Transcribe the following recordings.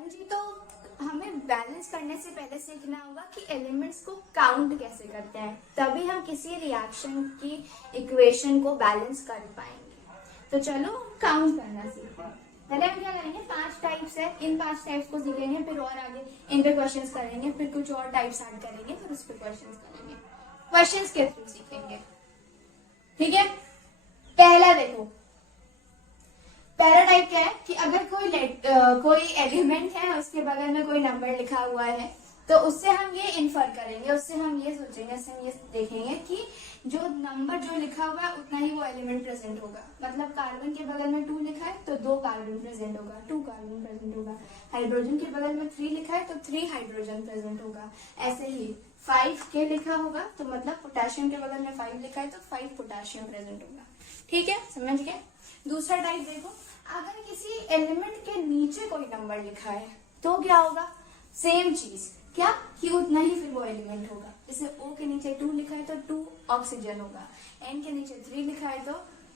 हाँ जी, तो हमें बैलेंस करने से पहले सीखना होगा कि एलिमेंट्स को काउंट कैसे करते हैं, तभी हम किसी रिएक्शन की इक्वेशन को बैलेंस कर पाएंगे। तो चलो काउंट करना सीखते हैं। पहले हम क्या करेंगे, 5 टाइप्स है, इन 5 टाइप्स को सीखेंगे, फिर और आगे इन पे क्वेश्चंस करेंगे, फिर कुछ और टाइप्स ऐड करेंगे, फिर उस पे क्वेश्चंस करेंगे, क्वेश्चंस के थ्रू सीखेंगे। ठीक है, पहला देखो, पहला टाइप क्या है कि अगर कोई एलिमेंट है, उसके बगल में कोई नंबर लिखा हुआ है, तो उससे हम ये इन्फर करेंगे, उससे हम ये सोचेंगे, उससे हम ये देखेंगे कि जो नंबर जो लिखा हुआ है उतना ही वो एलिमेंट प्रेजेंट होगा। मतलब कार्बन के बगल में 2 लिखा है तो 2 कार्बन प्रेजेंट होगा, 2 कार्बन प्रेजेंट होगा। हाइड्रोजन के बगल में 3 लिखा है तो 3 हाइड्रोजन प्रेजेंट होगा। ऐसे ही 5 के लिखा होगा तो मतलब पोटेशियम के बगल में 5 लिखा है तो 5 पोटेशियम प्रेजेंट होगा। ठीक है, समझ गए। दूसरा टाइप देखो, अगर किसी एलिमेंट के नीचे कोई नंबर लिखा है तो क्या होगा, सेम चीज, क्या कि उतना ही फिर वो एलिमेंट होगा। जैसे O के नीचे 2 लिखा है तो 2 ऑक्सीजन होगा, N के नीचे 3 लिखा है तो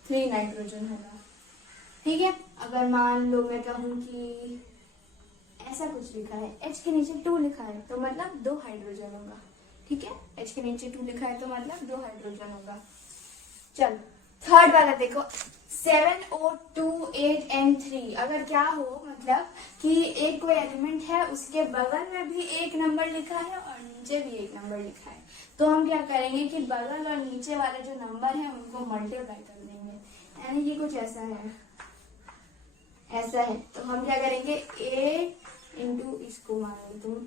3 नाइट्रोजन होगा। ठीक है, अगर मान लो मैं कहूँ कि ऐसा कुछ लिखा है, H के नीचे 2 लिखा है तो मतलब 2 हाइड्रोजन होगा। ठीक है, H के नीचे 2 लिखा है तो मतलब 2 हाइड्रोजन होगा। चलो थर्ड वाला देखो, 7O2 8N3। अगर क्या हो, मतलब कि एक कोई एलिमेंट है, उसके बगल में भी एक नंबर लिखा है और नीचे भी एक नंबर लिखा है, तो हम क्या करेंगे कि बगल और नीचे वाले जो नंबर है उनको मल्टीप्लाई कर देंगे। यानी कि कुछ ऐसा है, ऐसा है, तो हम क्या करेंगे, A इंटू इसको मान लो तुम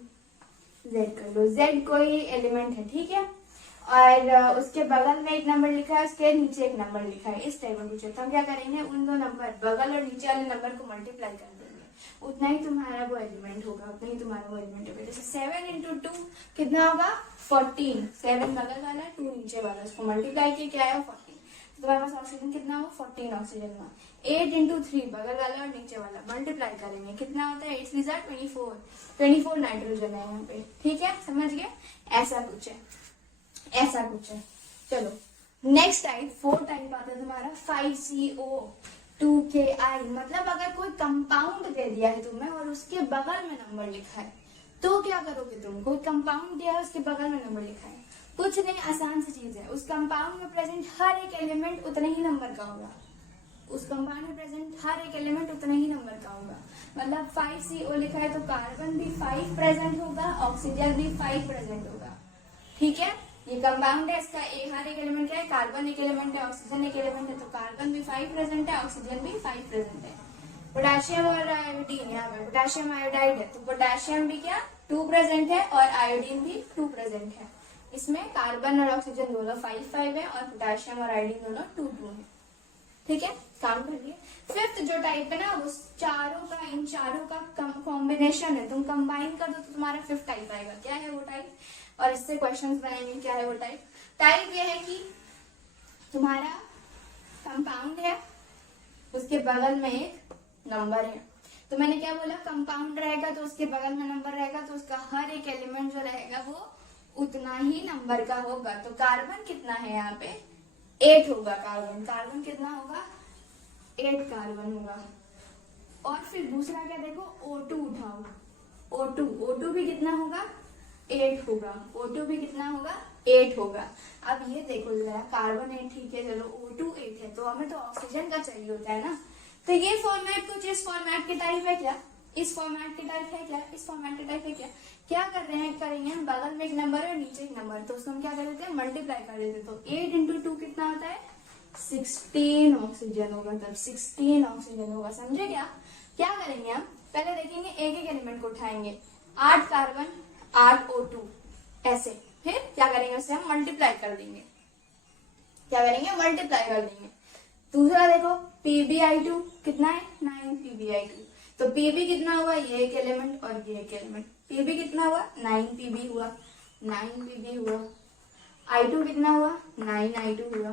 Z कर लो, Z कोई एलिमेंट है, ठीक है, और उसके बगल में एक नंबर लिखा है, उसके नीचे एक नंबर लिखा है, इस टाइप का कुछ है। तो हम क्या करेंगे, उन दो नंबर बगल और नीचे वाले नंबर को मल्टीप्लाई कर देंगे, उतना ही तुम्हारा वो एलिमेंट होगा, उतना ही तुम्हारा वो एलिमेंट होगा। जैसे 7 इंटू 2 कितना होगा, 14। 7 बगल वाला, 2 नीचे वाला, उसको मल्टीप्लाई किया, क्या है 14। तो तुम्हारे पास ऑक्सीजन कितना हो, 14 ऑक्सीजन हुआ। 8 इंटू 3 बगल वाला और नीचे वाला मल्टीप्लाई करेंगे, कितना होता है, 8 3 24। 24 नाइट्रोजन है यहाँ पे। ठीक है, समझ गए, ऐसा कुछ है, ऐसा कुछ है। चलो नेक्स्ट टाइप, 4 टाइप आता है तुम्हारा 5CO2Ki। मतलब अगर कोई कंपाउंड दे दिया है तुम्हें और उसके बगल में नंबर लिखा है तो क्या करोगे तुम, कोई कंपाउंड दिया है, उसके बगल में नंबर लिखा है, कुछ नहीं, आसान सी चीज है, उस कंपाउंड में प्रेजेंट हर एक एलिमेंट उतने ही नंबर का होगा, उस कंपाउंड में प्रेजेंट हर एक एलिमेंट उतने ही नंबर का होगा। मतलब 5CO लिखा है तो कार्बन भी 5 प्रेजेंट होगा, ऑक्सीजन भी 5 प्रेजेंट होगा। ठीक है, ये कंपाउंड है, इसका हर एक एलिमेंट क्या है, कार्बन एक एलिमेंट है, ऑक्सीजन एक एलिमेंट है, तो कार्बन भी 5 प्रेजेंट है, ऑक्सीजन भी 5 प्रेजेंट है। पोटेशियम और आयोडीन, यहाँ पे पोटेशियम आयोडाइड है तो पोटेशियम भी क्या 2 प्रेजेंट है और आयोडीन भी 2 प्रेजेंट है। इसमें कार्बन और ऑक्सीजन दोनों 5 है और पोटेशियम और आयोडीन दोनों 2 है। ठीक है, काम कर लिए। फिफ्थ जो टाइप है ना, वो इन चारों का कॉम्बिनेशन है, तुम कंबाइन कर दो तो तुम्हारा 5th टाइप आएगा। क्या है वो टाइप, और इससे क्वेश्चंस बनाएंगे, क्या है वो टाइप। टाइप ये है कि तुम्हारा कंपाउंड है, उसके बगल में एक नंबर है। तो मैंने क्या बोला, कंपाउंड रहेगा तो उसके बगल में नंबर रहेगा, तो उसका हर एक एलिमेंट जो रहेगा वो उतना ही नंबर का होगा। तो कार्बन कितना है यहाँ पे, 8 होगा कार्बन। कार्बन कितना होगा, 8 कार्बन होगा। और फिर दूसरा क्या देखो, O2 उठाओ, O2 भी कितना होगा, 8 होगा। O2 भी कितना होगा, 8 होगा। अब ये देखो जरा, कार्बन 8 ठीक है, चलो O2 8 है, तो हमें तो ऑक्सीजन का चाहिए होता है ना। तो ये फॉर्मेट कुछ इस फॉर्मेट के टाइप है क्या, इस फॉर्मेट के टाइप है क्या, इस फॉर्मेट के टाइप है क्या। क्या कर रहे हैं, करेंगे हम, बगल में एक नंबर है और नीचे एक नंबर, तो उसको हम क्या कर देते हैं, मल्टीप्लाई कर देते हैं। तो 8 इंटू 2 कितना होता है, 16 ऑक्सीजन होगा, तब 16 ऑक्सीजन होगा। समझे क्या, क्या करेंगे हम, पहले देखेंगे एक एक एलिमेंट को उठाएंगे, 8 कार्बन 8 O2 ऐसे, फिर क्या करेंगे, उससे हम मल्टीप्लाई कर देंगे, क्या करेंगे, मल्टीप्लाई कर देंगे। दूसरा देखो PbI2 कितना है, 9 PbI2। तो Pb कितना हुआ, ये एक एलिमेंट और ये एक एलिमेंट, Pb कितना हुआ, 9 Pb हुआ, 9 Pb हुआ। I2 कितना हुआ, 9 I2 हुआ।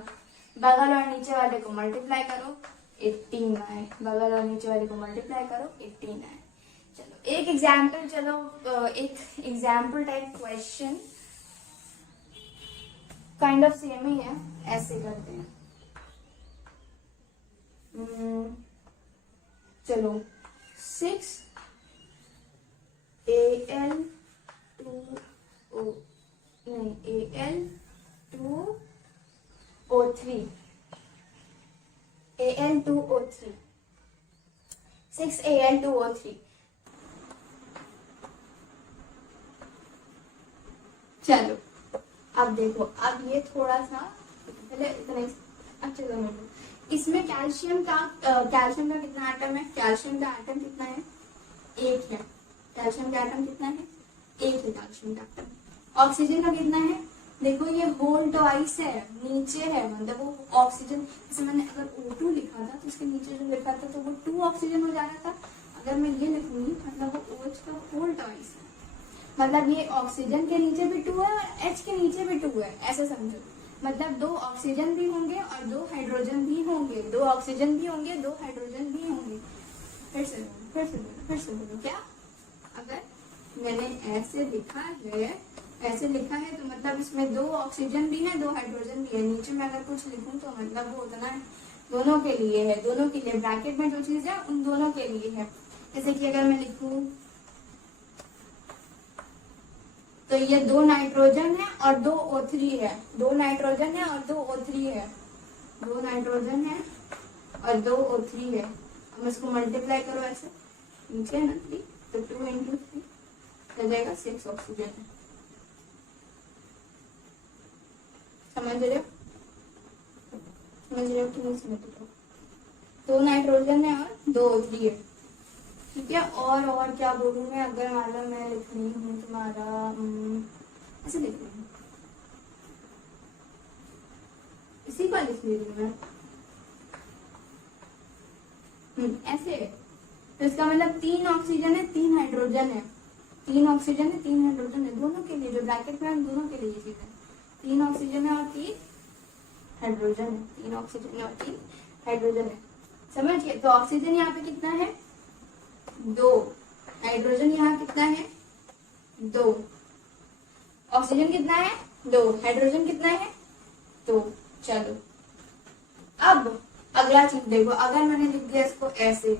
बगल और नीचे वाले को मल्टीप्लाई करो, 18 आए, बगल और नीचे वाले को मल्टीप्लाई करो, 18 आए। चलो एक एग्जाम्पल, एक example type question, kind of same ही है, ऐसे करते हैं। चलो 6 Al2O नहीं Al2O3 Al2O3 6Al2O3। चलो अब देखो, अब ये थोड़ा सा पहले इतना अच्छे से समझो। इसमें कैल्शियम का कितना एटम है? कैल्शियम का एटम कितना है? एक है। कैल्शियम का एटम कितना है? एक है कैल्शियम का एटम। ऑक्सीजन का कितना है? देखो ये होल ट्वाइस है, नीचे है, मतलब वो ऑक्सीजन, जैसे मैंने अगर O2 लिखा था तो इसके नीचे जो लिखा था तो वो 2 ऑक्सीजन हो जा रहा था। अगर मैं ये लिखूंगी मतलब वो OH का होल ट्वाइस है, मतलब ये ऑक्सीजन के नीचे भी 2 है और H के नीचे भी 2 है, ऐसे समझो। मतलब 2 ऑक्सीजन भी होंगे और 2 हाइड्रोजन भी होंगे, 2 ऑक्सीजन भी होंगे, 2 हाइड्रोजन भी होंगे। फिर से बोलो क्या? अगर मैंने ऐसे लिखा है तो मतलब इसमें 2 ऑक्सीजन भी है, 2 हाइड्रोजन भी है। नीचे में अगर कुछ लिखूं तो मतलब वो उतना है, दोनों के लिए है, दोनों के लिए ब्रैकेट में जो चीज है उन दोनों के लिए है। जैसे कि अगर मैं लिखूं तो ये 2 नाइट्रोजन है और 2 O3 है, 2 नाइट्रोजन है और 2 O3 है, 2 नाइट्रोजन है और 2 O3 है। अब इसको मल्टीप्लाई करो ऐसे, नीचे है ना 3, तो 2 into 3 हो जाएगा 6 ऑक्सीजन है। समझ रहे हो कि नहीं समझ रहे हो? 2 नाइट्रोजन है और 2 O3 है, ठीक है। और क्या बोलूं मैं? अगर मान लो मैं लिख रही हूँ तुम्हारा ऐसे लिख रही हूँ, इसी पर लिख रही हूँ मैं ऐसे, तो इसका मतलब 3 ऑक्सीजन है 3 हाइड्रोजन है, 3 ऑक्सीजन है 3 हाइड्रोजन है, दोनों के लिए जो ब्रैकेट में है दोनों के लिए ये चीज है। 3 ऑक्सीजन है और 3 हाइड्रोजन है, 3 ऑक्सीजन है और 3 हाइड्रोजन है। समझिए, तो ऑक्सीजन यहाँ पे कितना है? 2। हाइड्रोजन यहाँ कितना है? 2। ऑक्सीजन कितना है? 2। हाइड्रोजन कितना है? 2। चलो अब अगला चीज देखो, अगर मैंने लिख दिया इसको ऐसे,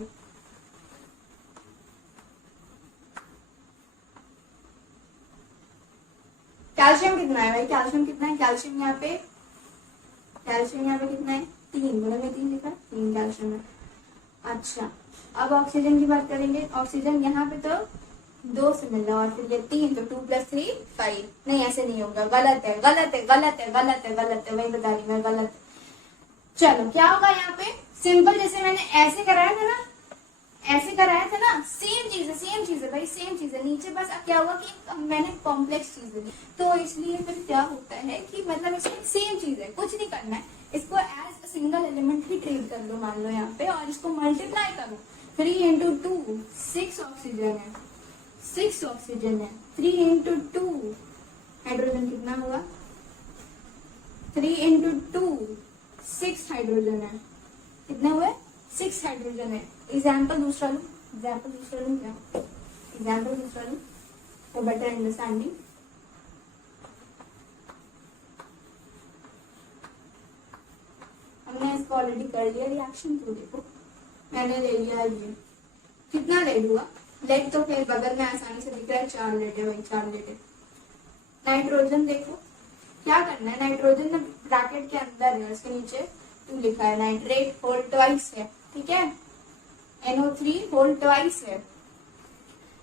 कैल्शियम कितना है भाई? कैल्शियम कितना है? कैल्शियम यहाँ पे कितना है? 3। बोला मैं 3 लिखा, 3 कैल्शियम है। अच्छा, अब ऑक्सीजन की बात करेंगे। ऑक्सीजन यहाँ पे तो 2 से मिल रहा है और फिर ये 3, तो 2 + 3 5। नहीं, ऐसे नहीं होगा, गलत है, वही बता रही मैं, गलत है। चलो क्या होगा यहाँ पे? सिंपल, जैसे मैंने ऐसे कराया था ना, सेम चीज है भाई, सेम चीज है। नीचे बस अब क्या हुआ कि मैंने कॉम्प्लेक्स चीज ली, तो इसलिए फिर क्या होता है कि मतलब इसमें सेम चीज है, कुछ नहीं करना है। इसको एज सिंगल एलिमेंट ही ट्रीट कर लो, मान लो यहाँ पे, और इसको मल्टीप्लाई करो। 3 × 2 6 ऑक्सीजन है, 6 ऑक्सीजन है। 3 × 2 हाइड्रोजन कितना होगा? 3 × 2 6 हाइड्रोजन है, कितने हुए? 6 हाइड्रोजन है। एग्जाम्पल दूसरा लूं क्या? एग्जाम्पल दूसरा लूं फॉर बेटर अंडरस्टैंडिंग। हमने इसको ऑलरेडी कर लिया रिएक्शन, तो देखो मैंने ले लिया ये, कितना लेट हुआ? लेट तो फिर बगल में आसानी से दिख रहा है, 4 लेट है भाई, 4 लेट है। नाइट्रोजन देखो क्या करना है, नाइट्रोजन में ब्रैकेट के अंदर है, उसके नीचे 2 लिखा है, नाइट्रेट होल ट्वाइस है, ठीक है। NO3 होल ट्वाइस है।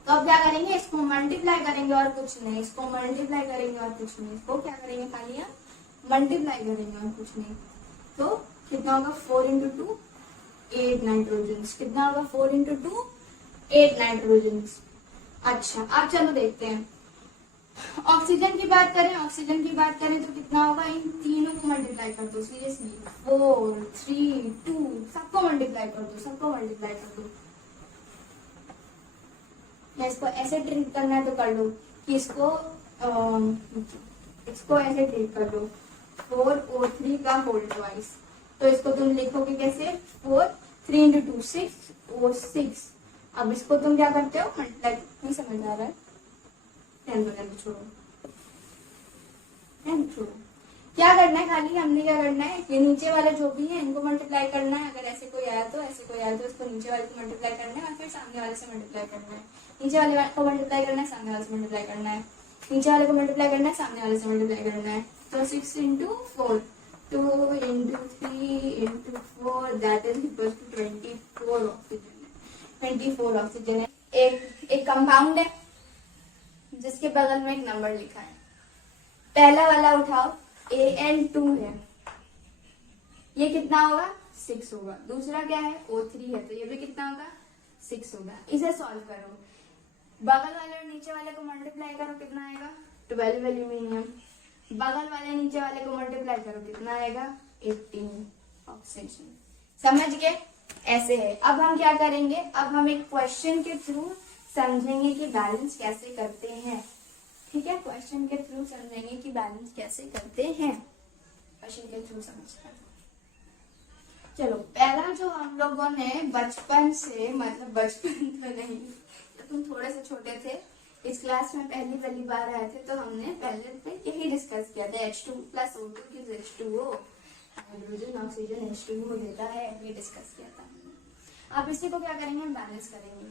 तो अब क्या करेंगे? इसको मल्टीप्लाई करेंगे और कुछ नहीं, इसको मल्टीप्लाई करेंगे और कुछ नहीं, इसको क्या करेंगे? खाली मल्टीप्लाई करेंगे और कुछ नहीं। तो कितना होगा? 4 × 2 8 नाइट्रोजन। कितना होगा? 4 × 2 8 नाइट्रोजन। अच्छा, अब चलो देखते हैं। ऑक्सीजन की बात करें तो कितना होगा? इन तीनों को मल्टीप्लाई कर दो, सीरियसली 4 3 2 सबको मल्टीप्लाई कर दो। या इसको ऐसे ट्रीट करना है तो कर लो कि इसको ऐसे ट्रीट कर लो, 4O3 का होल ट्वाइस। तो इसको तुम लिखोगे कैसे? 4 3 × 2 6 और 6। अब इसको तुम क्या करते हो? मल्टीप्लाई। नहीं समझ आ रहा है? छोड़ो। क्या करना है, खाली हमने क्या करना है, ये नीचे वाले जो भी है इनको मल्टीप्लाई करना है। अगर ऐसे कोई आया तो इसको नीचे वाले को मल्टीप्लाई करना है और फिर सामने वाले से मल्टीप्लाई करना है। नीचे वाले को मल्टीप्लाई करना है, सामने वाले से मल्टीप्लाई करना है, नीचे वाले को मल्टीप्लाई करना है, सामने वाले से मल्टीप्लाई करना है। तो 6 into 4, 2 into 3 into 4 that is equal to 24 oxygen. 24 oxygen है। एक कंपाउंड है जिसके बगल में एक नंबर लिखा है। पहला वाला उठाओ, AN2 है, ये कितना होगा 6 होगा। दूसरा क्या है O3 है, तो ये भी कितना होगा 6 होगा। इसे सॉल्व करो, बगल वाले और नीचे वाले को मल्टीप्लाई करो, कितना आएगा 12 एल्यूमिनियम। बगल वाले नीचे वाले को मल्टीप्लाई करो, कितना आएगा 18 ऑक्सीजन। समझ गए, ऐसे है। अब हम क्या करेंगे, अब हम एक क्वेश्चन के थ्रू समझेंगे कि बैलेंस कैसे करते हैं। ठीक है, क्वेश्चन के थ्रू समझेंगे कि बैलेंस कैसे करते हैं, क्वेश्चन के थ्रू समझते हैं। चलो, पहला जो हम लोगों ने बचपन से, मतलब बचपन तो नहीं, तो तुम थोड़े से छोटे थे, इस क्लास में पहली बार आए थे, तो हमने पहले पे यही डिस्कस किया था, H2 प्लस O2 की H2O, हाइड्रोजन ऑक्सीजन H2O देता है, ये डिस्कस किया था। अब इसी को क्या करेंगे, हम बैलेंस करेंगे।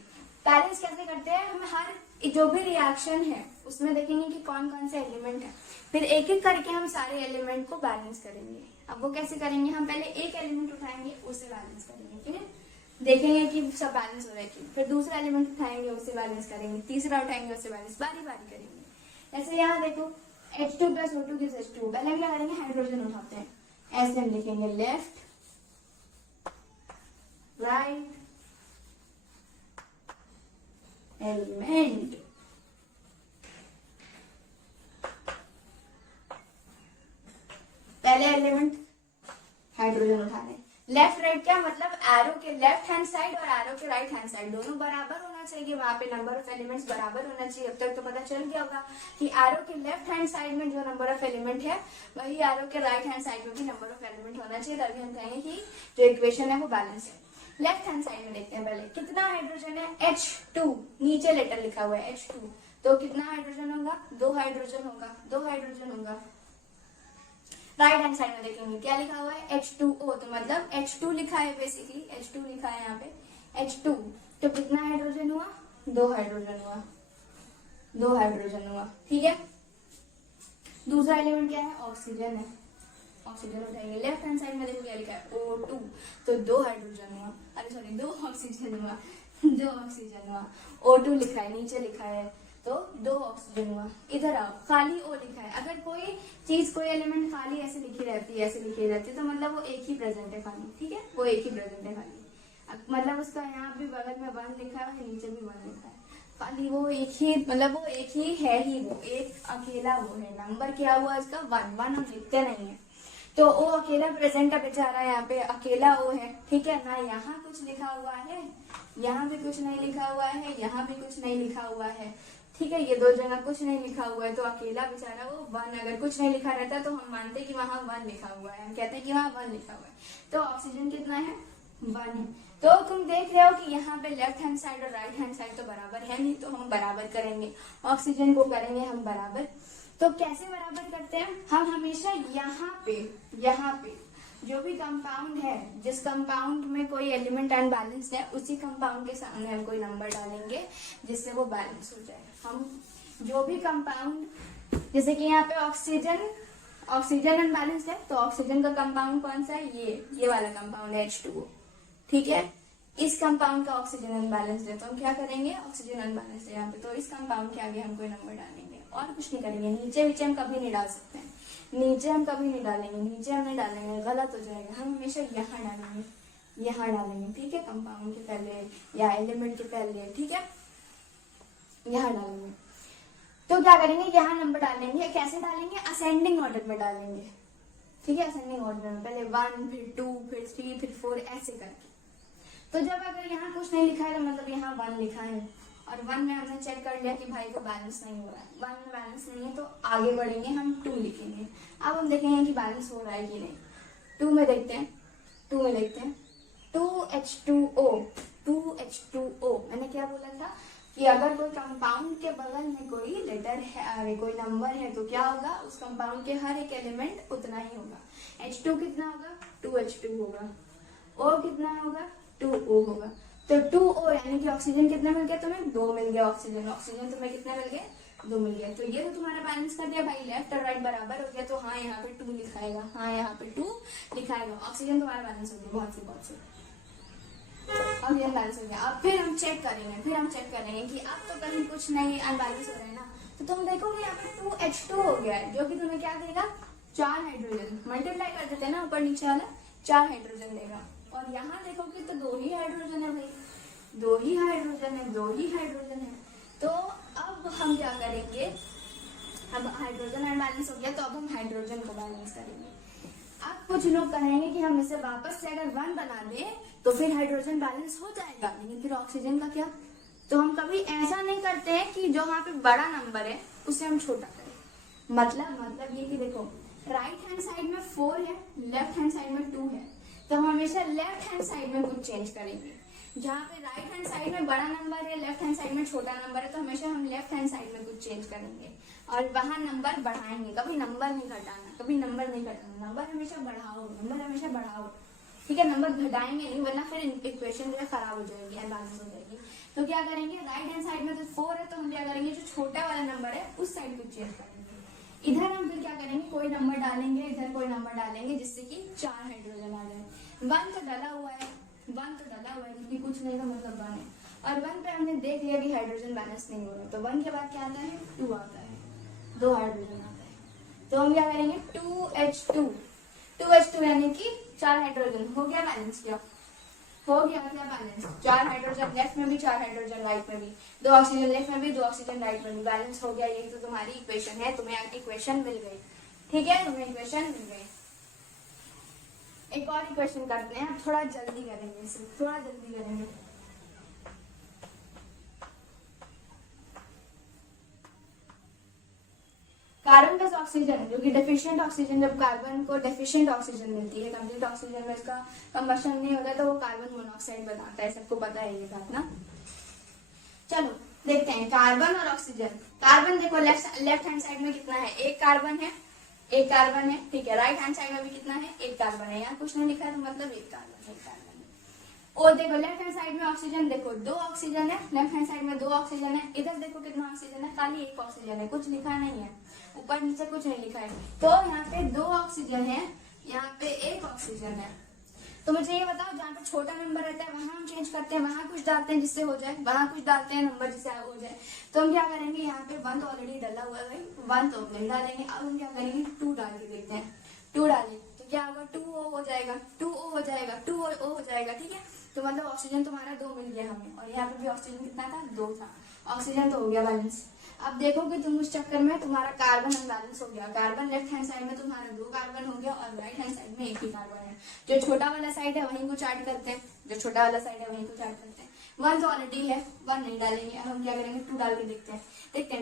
बैलेंस कैसे करते हैं, हम हर जो भी रिएक्शन है उसमें देखेंगे कि कौन कौन से एलिमेंट है, फिर एक एक करके हम सारे एलिमेंट को बैलेंस करेंगे। अब वो कैसे करेंगे, हम पहले एक एलिमेंट उठाएंगे, उसे बैलेंस करेंगे, ठीक है, देखेंगे कि सब बैलेंस हो रहा है कि, फिर दूसरा एलिमेंट उठाएंगे, उसे बैलेंस करेंगे, तीसरा उठाएंगे, उसे बैलेंस, बारी बारी करेंगे। जैसे यहाँ देखो H2 प्लस O2 की H2, पहले हम क्या करेंगे, हाइड्रोजन उठाते हैं, ऐसे हम लिखेंगे लेफ्ट राइट एलिमेंट, पहले एलिमेंट हाइड्रोजन उठा रहे हैं। लेफ्ट राइट क्या मतलब, एरो के लेफ्ट हैंड साइड और एरो के राइट हैंड साइड दोनों बराबर होना चाहिए, वहां पे नंबर ऑफ एलिमेंट्स बराबर होना चाहिए। अब तक तो पता चल गया होगा कि एरो के लेफ्ट हैंड साइड में जो नंबर ऑफ एलिमेंट है वही एरो के राइट हैंड साइड में भी नंबर ऑफ एलिमेंट होना चाहिए, तभी हम कहेंगे कि जो इक्वेशन है वो बैलेंस है। लेफ्ट हैंड साइड में देखते हैं पहले कितना हाइड्रोजन है, H2, नीचे लेटर लिखा हुआ है H2, तो कितना हाइड्रोजन होगा, 2 हाइड्रोजन होगा, 2 हाइड्रोजन होगा। राइट हैंड साइड में देखेंगे क्या लिखा हुआ है H2O, तो मतलब H2 लिखा है, बेसिकली H2 लिखा है यहाँ पे H2, तो कितना हाइड्रोजन हुआ, 2 हाइड्रोजन हुआ, 2 हाइड्रोजन हुआ, ठीक है। दूसरा एलिमेंट क्या है, ऑक्सीजन है, ऑक्सीजन उठाएंगे, लेफ्ट हैंड साइड में देखो क्या लिखा है O2, तो 2 हाइड्रोजन हुआ, अरे सॉरी 2 ऑक्सीजन हुआ, 2 ऑक्सीजन हुआ। O2 लिखा है, नीचे लिखा है, तो 2 ऑक्सीजन हुआ। इधर आओ, खाली O लिखा है, अगर कोई चीज कोई एलिमेंट खाली ऐसे लिखी रहती है, ऐसे लिखी रहती है, तो मतलब वो एक ही प्रेजेंट है खाली, ठीक है, वो एक ही प्रेजेंट है खाली, मतलब उसका यहाँ भी बगल में 1 लिखा है, नीचे भी 1 लिखा है, खाली वो एक ही, मतलब वो एक ही है, ही वो एक अकेला वो है। नंबर क्या हुआ इसका 1, 1 हम लिखते नहीं है, तो ओ अकेला प्रेजेंट है बेचारा, यहाँ पे अकेला ओ है, ठीक है ना। यहाँ कुछ लिखा हुआ है, यहाँ भी कुछ नहीं लिखा हुआ है, यहाँ भी कुछ नहीं लिखा हुआ है, ठीक है, ये 2 जगह कुछ नहीं लिखा हुआ है, तो अकेला बेचारा वो 1, अगर कुछ नहीं लिखा रहता तो हम मानते कि वहाँ 1 लिखा हुआ है, हम कहते हैं कि वहाँ 1 लिखा हुआ है, तो ऑक्सीजन कितना है 1 है। तो तुम देख रहे हो कि यहाँ पे लेफ्ट हैंड साइड और राइट हैंड साइड तो बराबर है नहीं, तो हम बराबर करेंगे, ऑक्सीजन को करेंगे हम बराबर। तो कैसे बराबर करते हैं, हम हमेशा यहाँ पे जो भी कंपाउंड है, जिस कंपाउंड में कोई एलिमेंट अनबैलेंस्ड है, उसी कंपाउंड के सामने हम कोई नंबर डालेंगे जिससे वो बैलेंस हो जाए। हम जो भी कंपाउंड, जैसे कि यहाँ पे ऑक्सीजन अनबैलेंस्ड है, तो ऑक्सीजन का कंपाउंड कौन सा है, ये वाला कंपाउंड है H2O, ठीक है। इस कंपाउंड का ऑक्सीजन अनबैलेंस्ड है, तो हम क्या करेंगे, ऑक्सीजन अनबैलेंस्ड है यहाँ पे, तो इस कंपाउंड के आगे हम कोई नंबर डालेंगे और कुछ नहीं करेंगे। नीचे हम कभी नहीं डाल सकते हैं, नीचे हम कभी नहीं डालेंगे, नीचे हम नहीं डालेंगे, गलत हो जाएगा, हम हमेशा यहाँ डालेंगे, ठीक है, कंपाउंड के पहले या एलिमेंट के पहले, ठीक है, यहाँ डालेंगे। तो क्या करेंगे, यहाँ नंबर डालेंगे, कैसे डालेंगे, असेंडिंग ऑर्डर में डालेंगे, ठीक है, असेंडिंग ऑर्डर में, पहले 1 फिर 2 फिर 3 फिर 4 ऐसे करके। तो जब अगर यहाँ कुछ नहीं लिखा है तो मतलब यहाँ 1 लिखा है, और 1 में हमने चेक कर लिया कि भाई को बैलेंस नहीं हो रहा है, 1 में बैलेंस नहीं है, तो आगे बढ़ेंगे, हम 2 लिखेंगे। अब हम देखेंगे कि बैलेंस हो रहा है कि नहीं। 2 में देखते हैं 2H2O, मैंने क्या बोला था, कि अगर कोई कंपाउंड के बगल में कोई लेटर है, कोई नंबर है, तो क्या होगा, उस कंपाउंड के हर एक एलिमेंट उतना ही होगा। H2 कितना होगा, 2H2 होगा। O कितना होगा, 2O होगा। तो 2O यानी कि ऑक्सीजन कितने मिल गया तुम्हें, 2 मिल गया ऑक्सीजन। ऑक्सीजन तुम्हें कितने मिल गए, 2 मिल गया। तो ये तो तुम्हारा बैलेंस कर दिया भाई, लेफ्ट और राइट बराबर हो गया। तो हाँ यहाँ पे 2 लिखाएगा, हाँ यहाँ पे 2 लिखाएगा। ऑक्सीजन तुम्हारा बैलेंस हो गया, बहुत से ऑक्सीजन बैलेंस हो गया। अब फिर हम चेक करेंगे कि अब तो कहीं कुछ नहीं अनबैलेंस हो रहा है ना। तो तुम देखोगे यहाँ पे 2H2 हो गया है, जो कि तुम्हें क्या देगा, 4 हाइड्रोजन। मल्टीप्लाई कर देते हैं ना ऊपर नीचे वाला, 4 हाइड्रोजन देगा। और यहाँ देखोगे तो 2 ही हाइड्रोजन है भाई, 2 ही हाइड्रोजन है। तो अब हम क्या करेंगे, अब हाइड्रोजन अनबैलेंस हो गया, तो अब हम हाइड्रोजन को बैलेंस करेंगे। अब कुछ लोग कहेंगे कि हम इसे वापस से अगर 1 बना दें तो फिर हाइड्रोजन बैलेंस हो जाएगा, लेकिन फिर ऑक्सीजन का क्या। तो हम कभी ऐसा नहीं करते हैं कि जो वहां पे बड़ा नंबर है उसे हम छोटा करें। मतलब ये कि देखो, राइट हैंड साइड में 4 है, लेफ्ट हैंड साइड में 2 है, तो हम हमेशा लेफ्ट हैंड साइड में कुछ चेंज करेंगे। जहाँ पे राइट हैंड साइड में बड़ा नंबर है, लेफ्ट हैंड साइड में छोटा नंबर है, तो हमेशा हम लेफ्ट हैंड साइड में कुछ चेंज करेंगे और वहां नंबर बढ़ाएंगे। कभी नंबर नहीं घटाना, नंबर हमेशा बढ़ाओ, ठीक है। नंबर घटाएंगे नहीं, वरना फिर इक्वेशन जो है खराब हो जाएगी, अनबैलेंस हो जाएगी। तो क्या करेंगे, राइट हैंड साइड में तो 4 है, तो हम क्या करेंगे, जो छोटा वाला नंबर है उस साइड कुछ चेंज करेंगे। इधर हम फिर क्या करेंगे, कोई नंबर डालेंगे, इधर कोई नंबर डालेंगे, जिससे कि 4 हाइड्रोजन आ जाए। 1 तो डला हुआ है, क्योंकि कुछ नहीं, तो मतलब 1 है। और 1 पे हमने देख लिया कि हाइड्रोजन बैलेंस नहीं हो रहा, तो 1 के बाद क्या आता है, 2 आता है, 2 हाइड्रोजन आता है। तो हम क्या करेंगे, 2H2 यानी कि 4 हाइड्रोजन हो गया बैलेंस। क्या हो गया, क्या बैलेंस, 4 हाइड्रोजन लेफ्ट में भी, 4 हाइड्रोजन राइट में भी, 2 ऑक्सीजन लेफ्ट में भी, 2 ऑक्सीजन राइट में भी, बैलेंस हो गया। ये तो तुम्हारी इक्वेशन है, तुम्हें इक्वेशन मिल गई, ठीक है, तुम्हें इक्वेशन मिल गई। एक और इक्वेशन करते हैं, थोड़ा जल्दी करेंगे इसे, कार्बन प्लस ऑक्सीजन, जो कि डेफिशिएंट ऑक्सीजन, जब कार्बन को डेफिशिएंट ऑक्सीजन मिलती है, कंप्लीट ऑक्सीजन में इसका कंबशन नहीं होता, तो वो कार्बन मोनोऑक्साइड बनाता है। सबको पता है ये बात ना। चलो देखते हैं कार्बन और ऑक्सीजन। कार्बन देखो लेफ्ट हैंड साइड में कितना है, एक कार्बन है, ठीक है। राइट हैंड साइड में भी कितना है, एक कार्बन है। यहाँ कुछ नहीं लिखा है, तो मतलब एक कार्बन है। और देखो लेफ्ट हैंड साइड में ऑक्सीजन, देखो 2 ऑक्सीजन है, लेफ्ट हैंड साइड में 2 ऑक्सीजन है। इधर देखो कितना ऑक्सीजन है, खाली 1 ऑक्सीजन है, कुछ लिखा नहीं है, ऊपर नीचे कुछ नहीं लिखा है। तो यहाँ पे 2 ऑक्सीजन है, यहाँ पे 1 ऑक्सीजन है। तो मुझे ये बताओ, जहाँ पे छोटा नंबर रहता है वहां हम चेंज करते हैं, वहां कुछ डालते हैं जिससे हो जाए, वहां कुछ डालते हैं नंबर जिससे हो जाए। तो हम क्या करेंगे, यहाँ पे 1 तो ऑलरेडी डला हुआ है भाई, 1 तो नहीं डालेंगे। अब हम क्या करेंगे, 2 डाल के देखते हैं। 2 डालें तो क्या होगा, 2O हो जाएगा, 2O हो जाएगा, ठीक है। तो मतलब ऑक्सीजन तुम्हारा 2 मिल गया हमें, और यहाँ पे भी ऑक्सीजन कितना था, 2 था। ऑक्सीजन तो हो गया बैलेंस। अब देखोगे तुम उस चक्कर में तुम्हारा कार्बन अनबैलेंस हो गया। कार्बन लेफ्ट हैंड साइड में तुम्हारा 2 कार्बन हो गया, और राइट हैंड साइड में 1 ही कार्बन है। जो छोटा वाला साइड है वहीं कुछ ऐड करते हैं, 1 तो ऑलरेडी है, 1 नहीं डालेंगे। अब हम क्या करेंगे, 2 डाल के देखते हैं।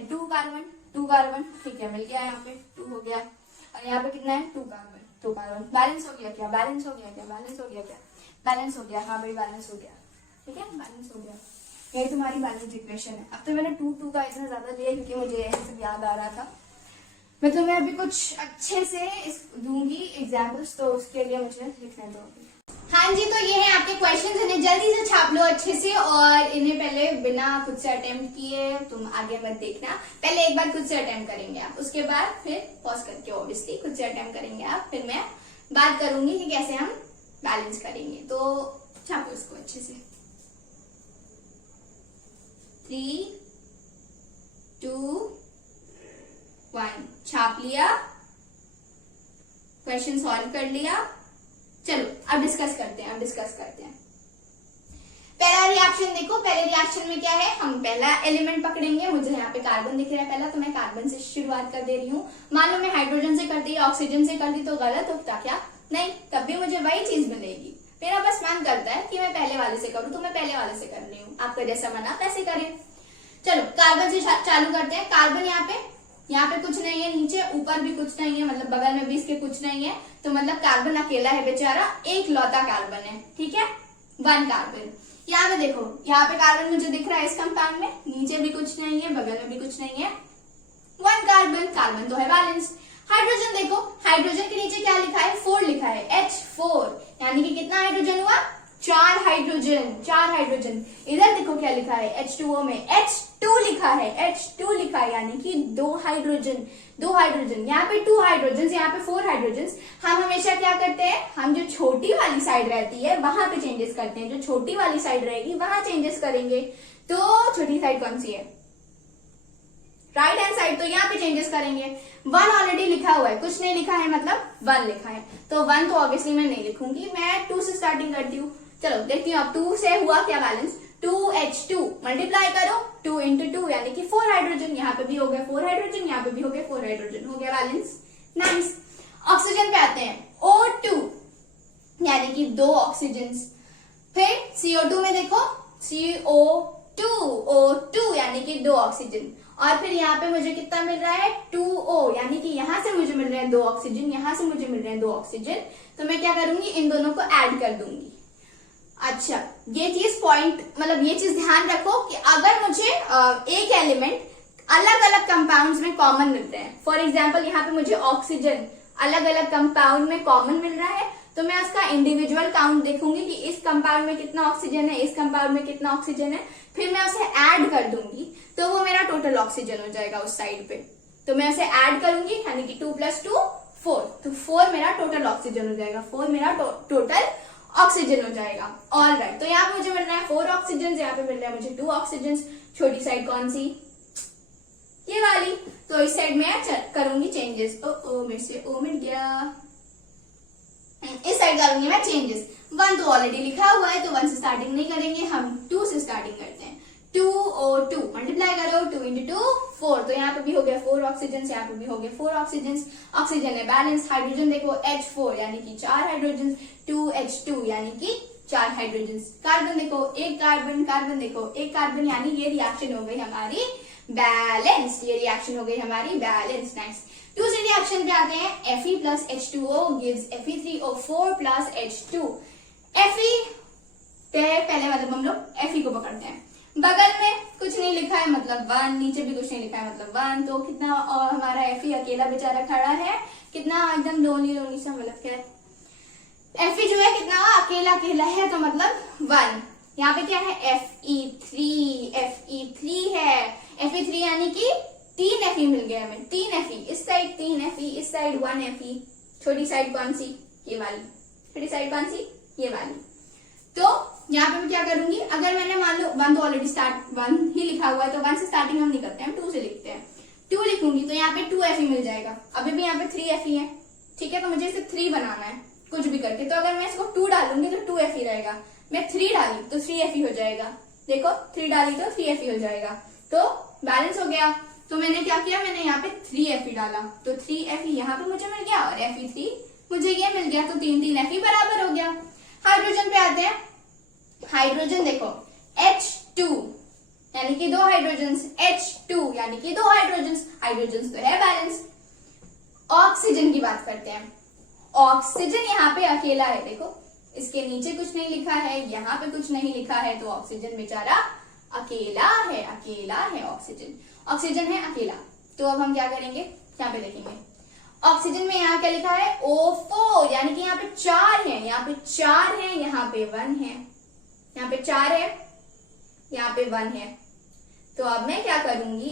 2 कार्बन, ठीक है, मिल गया, यहाँ पे 2 हो गया, और यहाँ पे कितना है, 2 कार्बन। बैलेंस हो गया क्या, बैलेंस हो गया, हाँ भाई बैलेंस हो गया, ठीक है, बैलेंस हो गया। यही तुम्हारी बैलेंस इक्वेशन है। अब तो मैंने 2 का इतना ज्यादा लिया क्योंकि मुझे यही सब याद आ रहा था। मैं तुम्हें अभी कुछ अच्छे से दूंगी एग्जाम्पल्स, तो उसके लिए मुझे लिखने दो। हाँ जी, तो ये है आपके क्वेश्चन, इन्हें जल्दी से छाप लो अच्छे से, और इन्हें पहले बिना खुद से अटेम्प्ट किए तुम आगे मत देखना। पहले एक बार खुद से अटेम्प्ट करेंगे आप, उसके बाद फिर पॉज करके ऑब्वियसली खुद से अटेम्प्ट करेंगे आप, फिर मैं बात करूंगी कि कैसे हम बैलेंस करेंगे। तो छापो इसको अच्छे से। 3, 2, 1 छाप लिया, क्वेश्चन सॉल्व कर लिया। चलो अब डिस्कस करते हैं। पहला रिएक्शन देखो, पहले रिएक्शन में क्या है, हम पहला एलिमेंट पकड़ेंगे। मुझे यहाँ पे कार्बन दिख रहा है पहला, तो मैं कार्बन से शुरुआत कर दे रही हूँ। मान लो मैं हाइड्रोजन से कर दी, ऑक्सीजन से कर दी, तो गलत होता क्या, नहीं, तब भी मुझे वही चीज मिलेगी। मेरा बस मन करता है कि मैं पहले वाले से करूँ, तो मैं पहले वाले से कर रही हूँ। आपका जैसा मन आप वैसे करें। चलो कार्बन से चालू करते हैं। कार्बन यहाँ पे कुछ नहीं है, नीचे ऊपर भी कुछ नहीं है, मतलब बगल में भी इसके कुछ नहीं है, तो मतलब कार्बन अकेला है बेचारा, एक लौता कार्बन है, ठीक है, 1 कार्बन। यहाँ पे देखो, यहाँ पे कार्बन मुझे दिख रहा है इस कंपाउंड में, नीचे भी कुछ नहीं है, बगल में भी कुछ नहीं है, 1 कार्बन, कार्बन तो है बैलेंस। हाइड्रोजन देखो, हाइड्रोजन के नीचे क्या लिखा है, 4 लिखा है, H4, यानी कि कितना हाइड्रोजन हुआ, 4 हाइड्रोजन, 4 हाइड्रोजन। इधर देखो क्या लिखा है, H2O में H2 लिखा है, H2 लिखा है, यानी कि 2 हाइड्रोजन, 2 हाइड्रोजन। यहाँ पे 2 हाइड्रोजन, यहाँ पे 4 हाइड्रोजन। हम हमेशा क्या करते हैं, हम जो छोटी वाली साइड रहती है वहां पे चेंजेस करते हैं, जो छोटी वाली साइड रहेगी वहां चेंजेस करेंगे। तो छोटी साइड कौन सी है, राइट हैंड साइड, तो यहाँ पे चेंजेस करेंगे। 1 ऑलरेडी लिखा हुआ है, कुछ नहीं लिखा है मतलब 1 लिखा है, तो 1 तो ऑब्वियसली मैं नहीं लिखूंगी, मैं 2 से स्टार्टिंग करती हूँ। चलो देखती हूँ अब 2 से हुआ क्या बैलेंस, 2H2 मल्टीप्लाई करो 2 इंटू 2 यानी कि 4 हाइड्रोजन, यहाँ पे भी हो गया 4 हाइड्रोजन, यहाँ पे भी हो गया 4 हाइड्रोजन, हो गया बैलेंस, नाइस। ऑक्सीजन पे आते हैं, O2 यानी कि 2 ऑक्सीजन। फिर CO2 में देखो CO2, O2 यानी कि 2 ऑक्सीजन, और फिर यहाँ पे मुझे कितना मिल रहा है 2O, यानी कि यहाँ से मुझे मिल रहे हैं 2 ऑक्सीजन, यहाँ से मुझे मिल रहे हैं 2 ऑक्सीजन, तो मैं क्या करूंगी, इन दोनों को ऐड कर दूंगी। अच्छा, ये चीज पॉइंट, मतलब ये चीज ध्यान रखो कि अगर मुझे एक एलिमेंट अलग अलग कंपाउंड्स में कॉमन मिल रहे हैं, फॉर एग्जांपल यहाँ पे मुझे ऑक्सीजन अलग अलग कंपाउंड में कॉमन मिल रहा है, तो मैं उसका इंडिविजुअल काउंट देखूंगी कि इस कंपाउंड में कितना ऑक्सीजन है, इस कंपाउंड में कितना ऑक्सीजन है, फिर मैं उसे ऐड कर दूंगी, तो वो मेरा टोटल ऑक्सीजन हो जाएगा उस साइड पे। तो मैं उसे ऐड करूंगी, यानी कि 2 + 2 4, तो 4 मेरा टोटल ऑक्सीजन हो जाएगा, 4 मेरा टोटल ऑक्सीजन हो जाएगा। ऑल राइट, तो यहाँ पे मुझे मिल रहा है 4 ऑक्सीजन, यहाँ पे मिल रहा है मुझे 2 ऑक्सीजन। छोटी साइड कौन सी, ये वाली, तो इस साइड में करूंगी चेंजेस। ओ मेरे से ओ मिट गया, इस साइड करूंगी मैं चेंजेस। 1 तो ऑलरेडी लिखा हुआ है, तो 1 से स्टार्टिंग नहीं करेंगे, हम 2 से स्टार्टिंग करते हैं। 2O2 मल्टीप्लाई करो 2 इंटू 2 4, तो यहाँ पे भी हो गया 4 ऑक्सीजन, यहाँ पे भी हो गया 4 ऑक्सीजन। ऑक्सीजन है बैलेंस, हाइड्रोजन देखो H4 यानी कि 4 हाइड्रोजन, 2H2 यानी कि 4 हाइड्रोजन। कार्बन देखो 1 कार्बन, कार्बन देखो 1 कार्बन, यानी ये रिएक्शन हो गई हमारी बैलेंस, ये रिएक्शन हो गई हमारी बैलेंस। नेक्स्ट दूसरे रिएक्शन पे आते हैं, Fe plus H2O gives Fe3O4 plus H2। Fe पहले मतलब हम लोग Fe को पकड़ते हैं, बगल में कुछ नहीं लिखा है मतलब 1, नीचे भी कुछ नहीं लिखा है मतलब 1, तो कितना, और हमारा Fe अकेला बेचारा खड़ा है, कितना एकदम लोनी लोनी सा, मतलब क्या Fe जो है कितना अकेला अकेला है, तो मतलब 1। यहाँ पे क्या है Fe3 है, Fe3 यानी कि 3 Fe मिल गया हमें, 3 Fe, इस साइड 3 Fe, इस साइड 1 Fe। छोटी साइड कौन सी, ये वाली, छोटी साइड कौन सी, ये वाली। तो यहाँ पे मैं क्या करूंगी, अगर मैंने मान लो 1 तो ऑलरेडी 1 ही लिखा हुआ है, तो 1 से स्टार्टिंग हम नहीं करते हैं, 2 से लिखते हैं। 2 लिखूंगी तो यहाँ पे 2 Fe मिल जाएगा, अभी भी यहाँ पे 3 Fe है, ठीक है, तो मुझे इसे 3 बनाना है कुछ भी करके, तो अगर मैं इसको 2 डालूंगी तो 2 Fe रहेगा, मैं 3 डाली तो 3 Fe हो जाएगा, देखो 3 डाली तो 3 Fe हो जाएगा, तो बैलेंस हो गया। तो मैंने क्या किया, मैंने यहाँ पे 3 Fe डाला, तो 3 Fe यहाँ पे मुझे मिल गया, और Fe3 मुझे ये मिल गया, तो 3 Fe बराबर हो गया। हाइड्रोजन पे आते हैं, हाइड्रोजन देखो H2 यानी कि 2 हाइड्रोजन, H2 यानी कि 2 हाइड्रोजन, हाइड्रोजन तो है बैलेंस। ऑक्सीजन की बात करते हैं, ऑक्सीजन यहाँ पे अकेला है, देखो इसके नीचे कुछ नहीं लिखा है, यहाँ पे कुछ नहीं लिखा है, तो ऑक्सीजन बेचारा अकेला है, अकेला है ऑक्सीजन, ऑक्सीजन है अकेला। तो अब हम क्या करेंगे, यहाँ पे देखेंगे ऑक्सीजन में यहाँ क्या लिखा है O4, यानी कि यहाँ पे 4 है, यहाँ पे 4 है, यहाँ पे 1 है, यहाँ पे 4 है, यहाँ पे 1 है। तो अब मैं क्या करूंगी,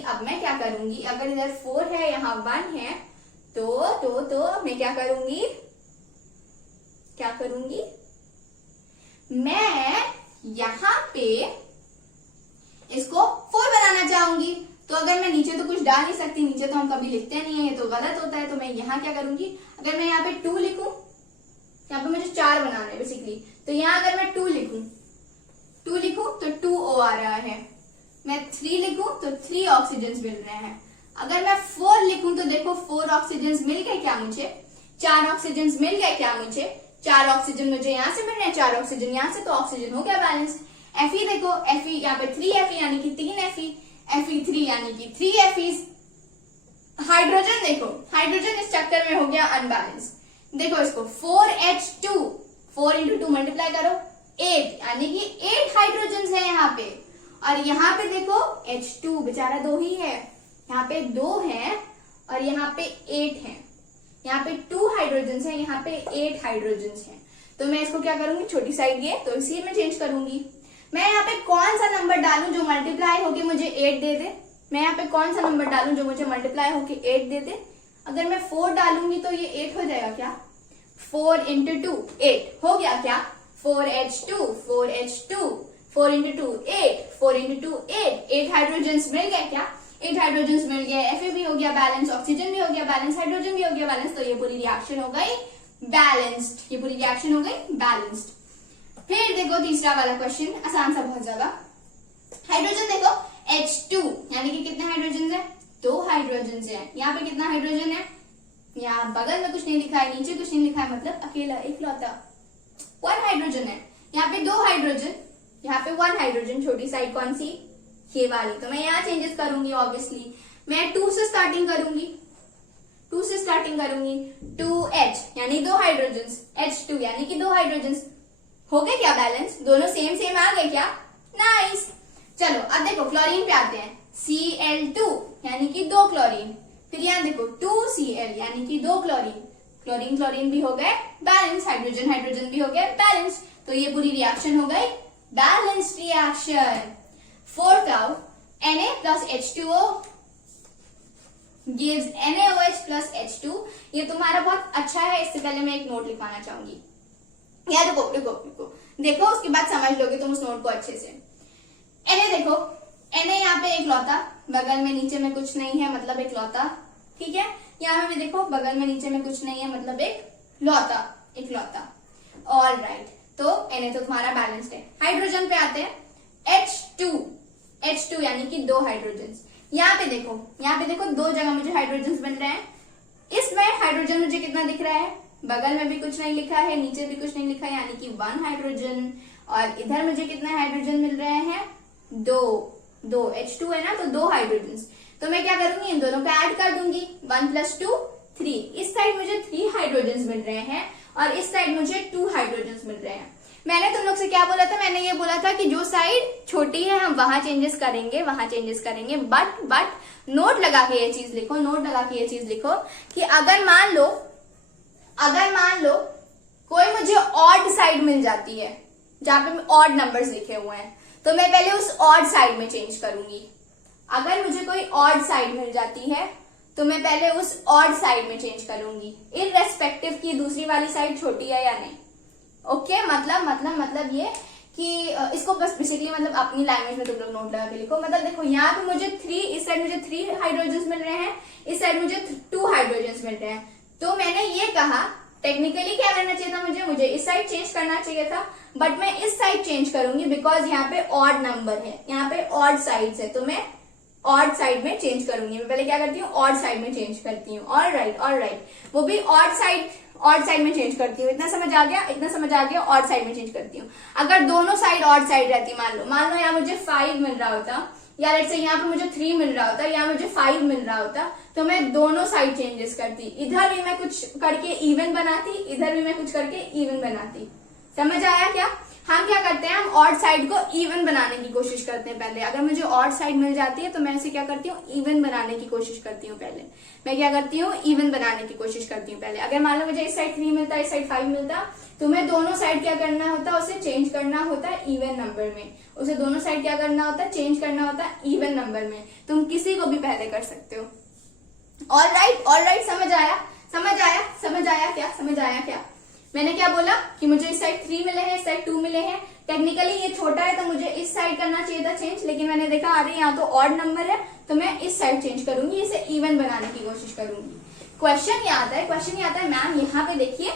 अगर इधर 4 है यहाँ 1 है, तो मैं क्या करूंगी, मैं यहाँ पे इसको 4 बनाना चाहूंगी। तो अगर मैं नीचे तो कुछ डाल नहीं सकती, नीचे तो हम कभी लिखते नहीं है, तो गलत होता है, तो मैं यहाँ क्या करूंगी, अगर मैं यहाँ पे 2 लिखूं, यहाँ पे मुझे 4 बनाना है बेसिकली, तो यहाँ अगर मैं 2 लिखूं तो 2O आ रहा है, मैं 3 लिखूं तो 3 ऑक्सीजन मिल रहे हैं। अगर मैं 4 लिखूं तो देखो 4 ऑक्सीजन मिल गए क्या मुझे, 4 ऑक्सीजन मिल गए क्या मुझे, 4 ऑक्सीजन मुझे यहाँ से मिल रहे हैं, 4 ऑक्सीजन यहाँ से, तो ऑक्सीजन हो गया बैलेंस। Fe देखो, Fe यहाँ पे 3 Fe यानी कि 3 Fe, Fe3 यानी कि 3 Fe। हाइड्रोजन देखो, हाइड्रोजन इस चक्कर में हो गया अनबैलेंस, देखो इसको 4H2, 4 इंटू 2 मल्टीप्लाई करो, 8, यानी कि 8 हाइड्रोजन है यहाँ पे। और यहाँ पे देखो H2 बेचारा 2 ही है, यहाँ पे 2 है और यहाँ पे 8 है। यहाँ पे 2 हाइड्रोजन है, यहाँ पे 8 हाइड्रोजन है। तो मैं इसको क्या करूंगी, छोटी साइड ये तो इसी में चेंज करूंगी। मैं यहाँ पे कौन सा नंबर डालूं जो मल्टीप्लाई होके मुझे 8 दे दे? मैं यहाँ पे कौन सा नंबर डालूं जो मुझे मल्टीप्लाई होके 8 दे दे? अगर मैं 4 डालूंगी तो ये 8 हो जाएगा क्या? 4 इंटू 2 8 हो गया क्या? 4H2 4H2 4 into 2 8 4 into 2 8 hydrogen मिल गए क्या? 8 हाइड्रोजन मिल गए। Fe भी हो गया बैलेंस, ऑक्सीजन भी हो गया बैलेंस, हाइड्रोजन भी हो गया बैलेंस। तो ये पूरी रिएक्शन हो गई बैलेंस्ड, ये पूरी रिएक्शन हो गई बैलेंस्ड। फिर देखो तीसरा वाला क्वेश्चन, आसान सा बहुत ज्यादा। हाइड्रोजन देखो H2 यानी कि कितने हाइड्रोजन है? 2 हाइड्रोजन है। यहाँ पे कितना हाइड्रोजन है? यहाँ बगल में कुछ नहीं लिखा है, नीचे कुछ नहीं लिखा है, मतलब अकेला इकलौता 1 हाइड्रोजन है। यहाँ पे 2 हाइड्रोजन, यहाँ पे 1 हाइड्रोजन। छोटी साइड कौन सी? ये वाली। तो मैं यहाँ चेंजेस करूंगी ऑब्वियसली। मैं 2 से स्टार्टिंग करूंगी, 2 से स्टार्टिंग करूंगी। 2H यानी 2 हाइड्रोजन, H2 यानी कि 2 हाइड्रोजन। हो गए क्या बैलेंस? दोनों सेम सेम आ गए क्या? नाइस। चलो अब देखो क्लोरीन पे आते हैं। Cl2 यानी कि 2 क्लोरीन। फिर यहाँ देखो 2Cl यानी कि 2 क्लोरीन। क्लोरीन क्लोरीन भी हो गए बैलेंस, हाइड्रोजन हाइड्रोजन भी हो गए बैलेंस। तो ये पूरी रिएक्शन हो गई balanced reaction. Fourth out Na plus H2O gives NaOH plus H2। ये तुम्हारा बहुत अच्छा है, इससे पहले मैं एक नोट लिखवाना चाहूंगी। यार रुको रुको रुको, देखो उसके बाद समझ लोगे तुम उस नोट को अच्छे से। Na देखो, Na यहाँ पे एक लौता, बगल में नीचे में कुछ नहीं है मतलब एक लौता, ठीक है। यहाँ पे भी देखो बगल में नीचे में कुछ नहीं है मतलब एक लौता, एक लौता। ऑल राइट, तो Na तो तुम्हारा बैलेंस्ड है। हाइड्रोजन पे आते हैं। H2 यानी कि 2 हाइड्रोजन। यहाँ पे देखो 2 जगह मुझे हाइड्रोजन मिल रहे हैं। इसमें हाइड्रोजन मुझे कितना दिख रहा है? बगल में भी कुछ नहीं लिखा है, नीचे भी कुछ नहीं लिखा है, यानी कि 1 हाइड्रोजन। और इधर मुझे कितना हाइड्रोजन मिल रहे हैं? 2 H2 है ना, तो 2 हाइड्रोजन। तो मैं क्या करूंगी, इन दोनों को ऐड कर दूंगी। 1 + 2 3। इस साइड मुझे 3 हाइड्रोजन मिल रहे हैं और इस साइड मुझे 2 हाइड्रोजन मिल रहे हैं। मैंने तुम लोग से क्या बोला था? मैंने ये बोला था कि जो साइड छोटी है हम वहां चेंजेस करेंगे, बट नोट लगा के ये चीज लिखो, नोट लगा के ये चीज लिखो कि अगर मान लो कोई मुझे ऑड साइड मिल जाती है जहां पे ऑड नंबर्स लिखे हुए हैं, तो मैं पहले उस ऑड साइड में चेंज करूंगी। अगर मुझे कोई ऑड साइड मिल जाती है तो मैं पहले उस ऑड साइड में चेंज करूंगी, इररेस्पेक्टिव की दूसरी वाली साइड छोटी है या नहीं। ओके, मतलब ये कि इसको बस बेसिकली मतलब अपनी लैंग्वेज में तुम लोग नोट लगा के लिखो। मतलब देखो यहाँ पे मुझे 3, इस साइड मुझे 3 हाइड्रोजन मिल रहे हैं, इस साइड मुझे 2 हाइड्रोजन मिल रहे हैं। तो मैंने ये कहा टेक्निकली क्या करना चाहिए था, मुझे इस साइड चेंज करना चाहिए था, बट मैं इस साइड चेंज करूंगी बिकॉज यहाँ पे ऑड नंबर है, यहाँ पे ऑड साइड्स है, तो मैं ऑड साइड में चेंज करूंगी। मैं पहले क्या करती हूँ, ऑड साइड में चेंज करती हूँ। ऑल राइट, वो भी ऑड साइड में चेंज करती हूँ। इतना समझ आ गया, ऑड साइड में चेंज करती हूँ। अगर दोनों साइड ऑड साइड रहती, मान लो यहाँ मुझे 5 मिल रहा होता, या लेट्स से यहाँ पे मुझे 3 मिल रहा होता, या मुझे 5 मिल रहा होता, तो मैं दोनों साइड चेंजेस करती। इधर भी मैं कुछ करके इवन बनाती, इधर भी मैं कुछ करके इवन बनाती। समझ आया क्या? हम क्या करते हैं, हम ऑड साइड को इवन बनाने की कोशिश करते हैं पहले। अगर मुझे ऑड साइड मिल जाती है तो मैं इसे क्या करती हूँ, इवन बनाने की कोशिश करती हूँ पहले। मैं क्या करती हूँ, इवन बनाने की कोशिश करती हूँ पहले। अगर मान लो मुझे इस साइड 3 मिलता, इस साइड 5 मिलता, तो मैं दोनों साइड क्या करना होता, उसे चेंज करना होता है इवन नंबर में। उसे दोनों साइड क्या करना होता है, चेंज करना होता है इवन नंबर में। तुम किसी को भी पहले कर सकते हो। ऑल राइट, समझ आया क्या? मैंने क्या बोला कि मुझे इस साइड 3 मिले हैं, इस साइड 2 मिले हैं। टेक्निकली ये छोटा है तो मुझे इस साइड करना चाहिए था चेंज, लेकिन मैंने देखा अरे यहाँ तो ऑड नंबर है, तो मैं इस साइड चेंज करूंगी, इसे इवन बनाने की कोशिश करूंगी। क्वेश्चन ये आता है मैम यहाँ पे देखिए,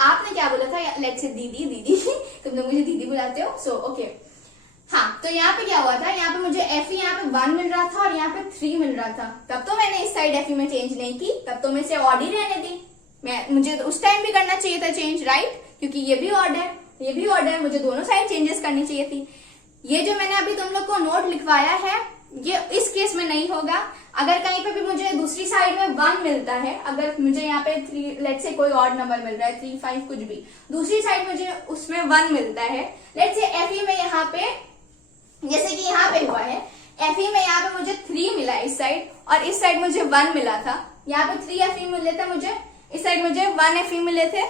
आपने क्या बोला था, लेट्स से दीदी तुम लोग मुझे दीदी बुलाते हो, सो ओके। हाँ, तो यहाँ पे क्या हुआ था, यहाँ पे मुझे Fe यहाँ पे 1 मिल रहा था और यहाँ पे 3 मिल रहा था। तब तो मैंने इस साइड Fe में चेंज नहीं की, तब तो मैं इसे ऑड ही रहने दी। मुझे तो उस टाइम भी करना चाहिए था चेंज, राइट? क्योंकि ये भी ऑड है, मुझे दोनों साइड चेंजेस करनी चाहिए थी। ये जो मैंने अभी तुम लोग को नोट लिखवाया है, ये इस केस में नहीं होगा। अगर कहीं पे भी मुझे दूसरी साइड में 1 मिलता है, अगर मुझे यहाँ पे 3 लेट्स से कोई ऑड नंबर मिल रहा है 3, 5 कुछ भी, दूसरी साइड मुझे उसमें 1 मिलता है, लेट्स से एफई में यहाँ पे जैसे कि यहाँ पे हुआ है, एफई में यहाँ पे मुझे 3 मिला इस साइड और इस साइड मुझे 1 मिला था, यहाँ पे 3 एफई मिले थे मुझे, इस साइड मुझे 1 एफई मिले थे।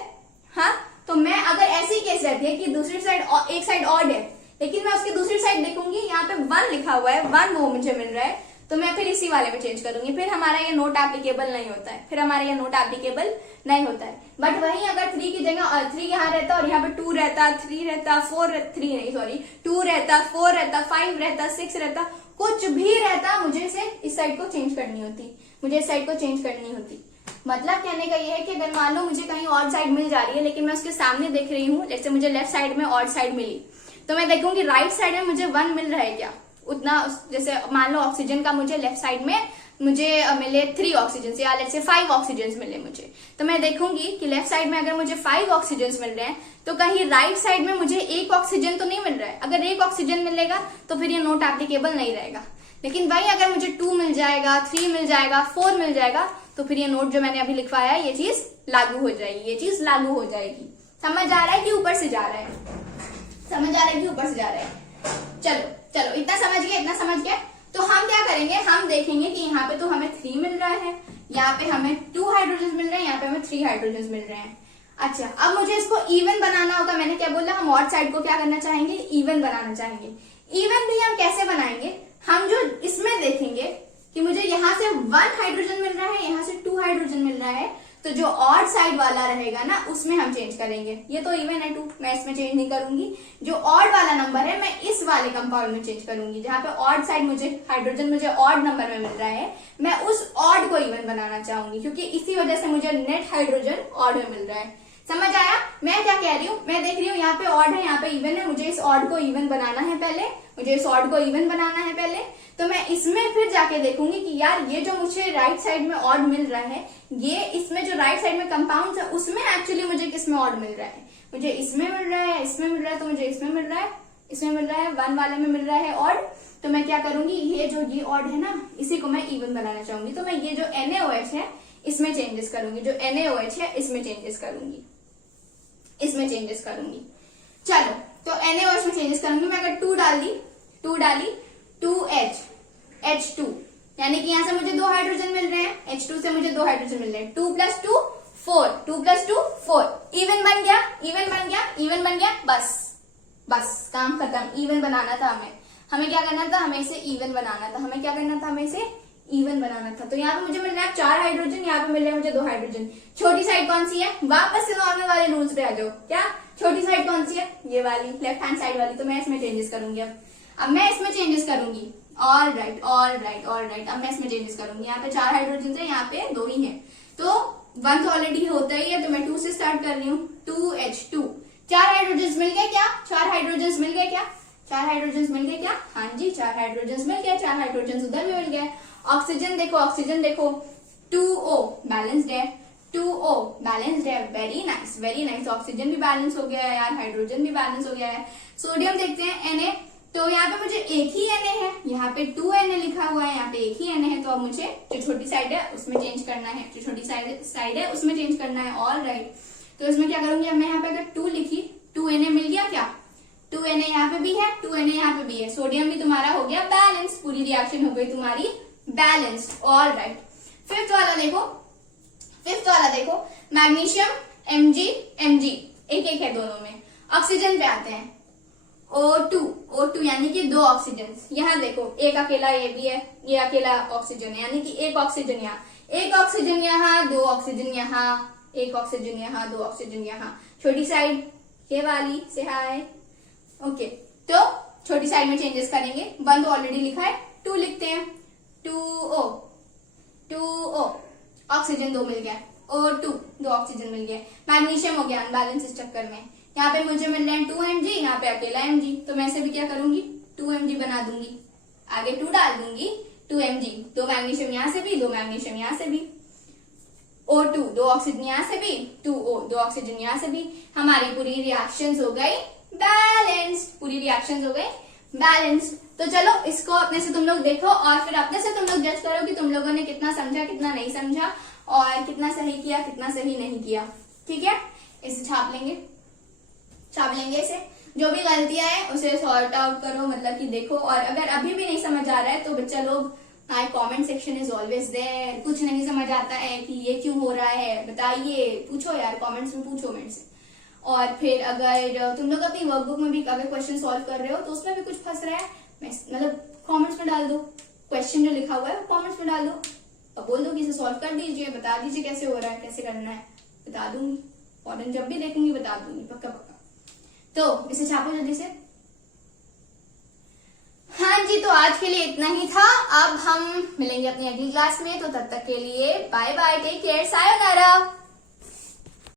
हाँ, तो मैं अगर ऐसी केस रहती है कि दूसरी साइड एक साइड ऑड है लेकिन मैं उसकी दूसरी साइड देखूंगी यहाँ पे 1 लिखा हुआ है, 1 वो मुझे मिल रहा है, तो मैं फिर इसी वाले में चेंज करूंगी, फिर हमारा ये नोट एप्लीकेबल नहीं होता है, फिर हमारा ये नोट एप्लीकेबल नहीं होता है। बट वहीं अगर 3 की जगह 3 यहाँ रहता और यहाँ पे 2 रहता, 3 रहता, 2 रहता, 4 रहता, 5 रहता, 6 रहता, कुछ भी रहता, मुझे इस साइड को चेंज करनी होती, मुझे इस साइड को चेंज करनी होती। मतलब कहने का ये है कि अगर मान लो मुझे कहीं ऑड साइड मिल जा रही है लेकिन मैं उसके सामने देख रही हूँ, जैसे मुझे लेफ्ट साइड में ऑड साइड मिली, तो मैं देखूंगी राइट साइड में मुझे 1 मिल रहा है क्या, उतना, जैसे मान लो ऑक्सीजन का मुझे लेफ्ट साइड में मुझे मिले 3 ऑक्सीजन या लेट्स से 5 ऑक्सीजन मिले मुझे, तो मैं देखूंगी कि लेफ्ट साइड में अगर मुझे 5 ऑक्सीजन मिल रहे हैं तो कहीं राइट साइड में मुझे 1 ऑक्सीजन तो नहीं मिल रहा है। अगर 1 ऑक्सीजन मिलेगा तो फिर ये नोट एप्लीकेबल नहीं रहेगा, लेकिन वही अगर मुझे 2 मिल जाएगा, 3 मिल जाएगा, 4 मिल जाएगा, तो फिर ये नोट जो मैंने अभी लिखवाया है ये चीज लागू हो जाएगी, ये चीज लागू हो जाएगी। समझ आ रहा है कि ऊपर से जा रहा है, समझ आ रहा है कि ऊपर से जा रहा है। चलो चलो, इतना समझ गए। तो हम क्या करेंगे, हम देखेंगे कि यहाँ पे तो हमें 3 मिल रहा है, यहाँ पे हमें 2 हाइड्रोजन मिल रहे हैं, यहाँ पे हमें 3 हाइड्रोजन मिल रहे हैं। अच्छा, अब मुझे इसको इवन बनाना होगा। मैंने क्या बोला, हम ऑड साइड को क्या करना चाहेंगे, इवन बनाना चाहेंगे। इवन भी हम कैसे बनाएंगे, हम जो इसमें देखेंगे कि मुझे यहाँ से 1 हाइड्रोजन मिल रहा है, यहाँ से 2 हाइड्रोजन मिल रहा है, तो जो ऑड साइड वाला रहेगा ना उसमें हम चेंज करेंगे। ये तो इवन है 2, मैं इसमें चेंज नहीं करूंगी। जो ऑड वाला नंबर है मैं इस वाले कंपाउंड में चेंज करूंगी, जहां पे ऑड साइड मुझे हाइड्रोजन मुझे ऑड नंबर में मिल रहा है, मैं उस ऑड को इवन बनाना चाहूंगी, क्योंकि इसी वजह से मुझे नेट हाइड्रोजन ऑड में मिल रहा है। समझ आया मैं क्या कह रही हूँ? मैं देख रही हूँ यहाँ पे ऑड है, यहाँ पे इवन है, मुझे इस ऑड को इवन बनाना है पहले, मुझे इस ऑड को इवन बनाना है पहले। तो मैं इसमें फिर जाके देखूंगी कि यार ये जो मुझे राइट साइड में ऑड मिल रहा है, ये इसमें जो राइट साइड में कंपाउंड है उसमें एक्चुअली मुझे किसमें ऑड मिल रहा है, मुझे इसमें मिल रहा है, इसमें मिल रहा है, तो मुझे इसमें मिल रहा है, इसमें मिल रहा है, 1 वाले में मिल रहा है ऑड। तो मैं क्या करूंगी, ये जो ये ऑड है ना इसी को मैं इवन बनाना चाहूंगी, तो मैं ये जो NaOH है इसमें चेंजेस करूंगी, जो NaOH है इसमें चेंजेस करूंगी, इसमें चेंजेस करूंगी। चलो, तो NaOH में चेंजेस करूंगी मैं। अगर 2 डाली 2H H2, यानी कि यहाँ से मुझे 2 हाइड्रोजन मिल रहे हैं, H2 से मुझे 2 हाइड्रोजन मिल रहे हैं, 2 + 2 4, 2 + 2 4, इवन बन गया, इवन बन गया, इवन बन गया, बस काम खत्म। इवन बनाना था हमें क्या करना था, हमें इसे इवन बनाना था, हमें क्या करना था, हमें इसे इवन बनाना था। तो यहाँ पे मुझे मिल रहा है 4 हाइड्रोजन, यहाँ पे मिल रहे हैं मुझे 2 हाइड्रोजन। छोटी साइड कौन सी है, वापस से नॉर्मल वाले रूल्स पे आ जाओ। क्या छोटी साइड कौन सी है, ये वाली लेफ्ट हैंड साइड वाली, तो मैं इसमें चेंजेस करूंगी। अब मैं इसमें चेंजेस करूंगी, ऑल राइट, अब मैं इसमें चेंजेस करूंगी। यहाँ पे 4 हाइड्रोजन है, यहाँ पे 2 ही है, तो 1 तो ऑलरेडी होता ही है, तो मैं 2 से स्टार्ट कर रही हूँ। 2H2, 4 हाइड्रोजन मिल गए क्या, 4 हाइड्रोजन मिल गए क्या, 4 हाइड्रोजन मिल गए क्या, हाँ जी 4 हाइड्रोजन मिल गए, 4 हाइड्रोजन उधर भी मिल गए। ऑक्सीजन देखो 2O बैलेंस्ड है, 2O बैलेंस्ड है, वेरी नाइस। ऑक्सीजन भी बैलेंस हो गया है यार, हाइड्रोजन भी बैलेंस हो गया है। सोडियम देखते हैं Na, तो यहाँ पे मुझे एक ही Na है, यहाँ पे 2Na लिखा हुआ है, यहाँ पे एक ही Na है, तो अब मुझे जो छोटी साइड है उसमें चेंज करना है, जो छोटी साइड है उसमें चेंज करना है। ऑल राइट, तो इसमें क्या करूंगी, अब मैं यहाँ पे अगर 2 लिखी, 2Na मिल गया क्या, 2Na यहाँ पे भी है, 2Na यहाँ पे भी है, सोडियम भी तुम्हारा हो गया बैलेंस, पूरी रिएक्शन हो गई तुम्हारी बैलेंस। ऑल राइट, फिफ्थ वाला देखो मैग्नीशियम Mg एक है दोनों में। ऑक्सीजन पे आते हैं, O2 यानी कि 2 ऑक्सीजन। यहाँ देखो एक अकेला ये भी है, ये अकेला ऑक्सीजन है, यानी कि 1 ऑक्सीजन यहाँ, 1 ऑक्सीजन यहाँ, 2 ऑक्सीजन यहाँ, 1 ऑक्सीजन यहाँ, 2 ऑक्सीजन यहाँ। छोटी साइड ये वाली से हाय, ओके। तो छोटी साइड में चेंजेस करेंगे, 1 तो ऑलरेडी लिखा है, 2 लिखते हैं, 2O ऑक्सीजन 2 मिल गया, O2 2 ऑक्सीजन मिल गया। मैग्नीशियम हो गया अनबैलेंस इस चक्कर में, यहाँ पे मुझे मिल रहे हैं 2Mg, यहाँ पे अकेला Mg, तो मैं इसे भी क्या करूंगी 2Mg बना दूंगी, आगे 2 डाल दूंगी, 2Mg, 2 मैग्नीशियम यहाँ से भी, 2 मैग्नीशियम यहाँ से भी, O2 2 ऑक्सीजन यहाँ से भी, 2O 2 ऑक्सीजन यहाँ से भी। हमारी पूरी रिएक्शंस हो गई बैलेंस, पूरी रिएक्शंस हो गई बैलेंस। तो चलो इसको अपने से तुम लोग देखो और फिर अपने से तुम लोग जज करो कि तुम लोगों ने कितना समझा कितना नहीं समझा और कितना सही किया कितना सही नहीं किया। ठीक है, इसे छाप लेंगे इसे। जो भी गलतियां हैं उसे सॉर्ट आउट करो, मतलब कि देखो। और अगर अभी भी नहीं समझ आ रहा है तो बच्चा लोग, my comment section is always there. कुछ नहीं समझ आता है कि ये क्यों हो रहा है बताइए, पूछो यार, कमेंट्स में पूछो मेरे से। और फिर अगर तुम लोग अपनी वर्कबुक में भी अगर क्वेश्चन सॉल्व कर रहे हो तो उसमें भी कुछ फंस रहा है, मतलब कमेंट्स में डाल दो, क्वेश्चन जो लिखा हुआ है कमेंट्स में डाल दो और बोल दो कि इसे सॉल्व कर दीजिए, बता दीजिए कैसे हो रहा है, कैसे करना है, बता दूंगी। और जब भी देखूंगी बता दूंगी, पक्का पक्का। तो इसे छापो जल्दी से। हाँ जी, तो आज के लिए इतना ही था। अब हम मिलेंगे अपनी अगली क्लास में, तो तब तक के लिए bye bye, take care, sayonara.